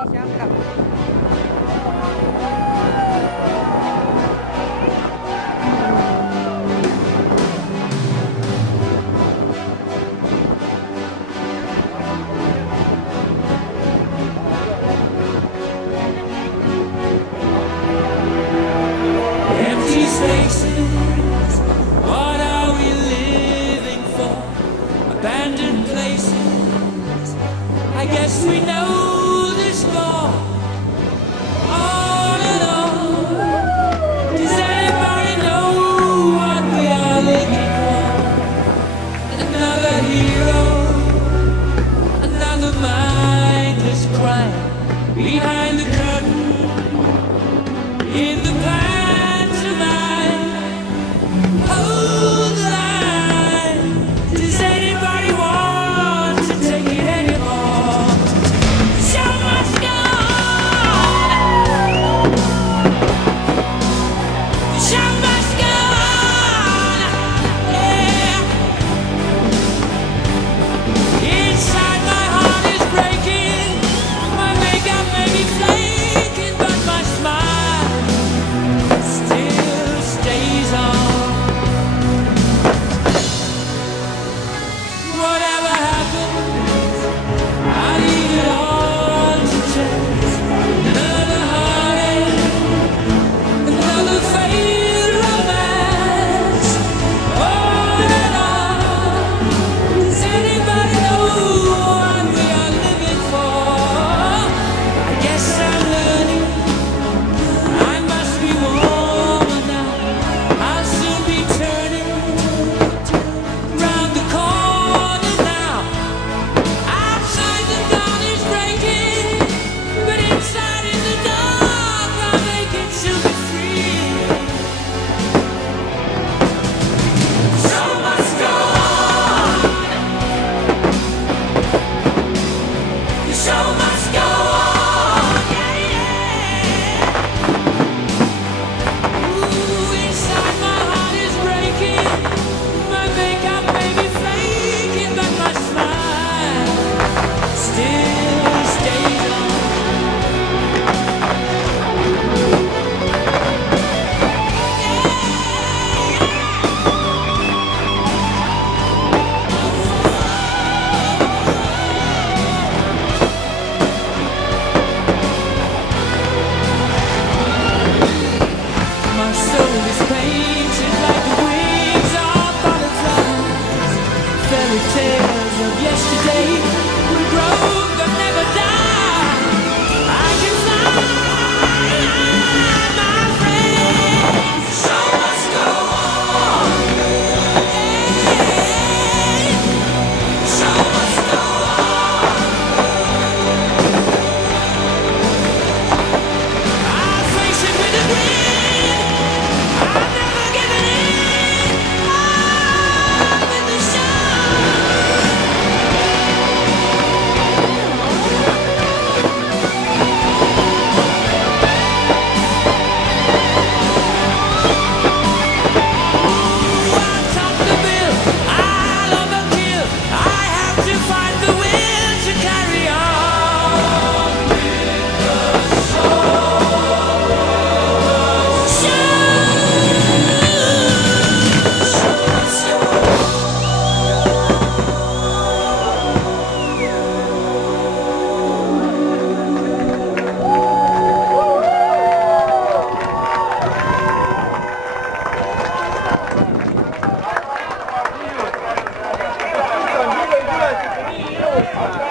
Indonesia Cup. Empty spaces, what are we living for? Abandoned places, I guess we know this law. On and on, does anybody know what we are looking for? Another hero, another mindless crime behind the curtain, in the pantomime. Hold the line. Does anybody want to take it anymore? The show must go on. The show must go on. Yeah. Inside my heart is breaking. My makeup may be flaking, but my smile still stays on. Whatever happens, I leave it all to chance. Another heartache, another failed romance. On and on. Does anybody know what we are living for? I guess I'm learning. I must be warmer now. I'll soon be turning round the corner now. Outside the dawn is breaking, but inside in the dark I'm aching to be free. The show must go on. The show must go on. Yeah, yeah. Ooh, inside my heart is breaking. My makeup may be flaking, but my smile still stays on. My soul is painted like the wings of butterflies. Fairy tales of yesterday will grow but never die. I can fly, my friend. The show must go on. The show must go on. I'll face it with a grin. I'm never giving in. On with the show. I'll top the bill. I'll overkill. I have to find the will to carry on with the Gila.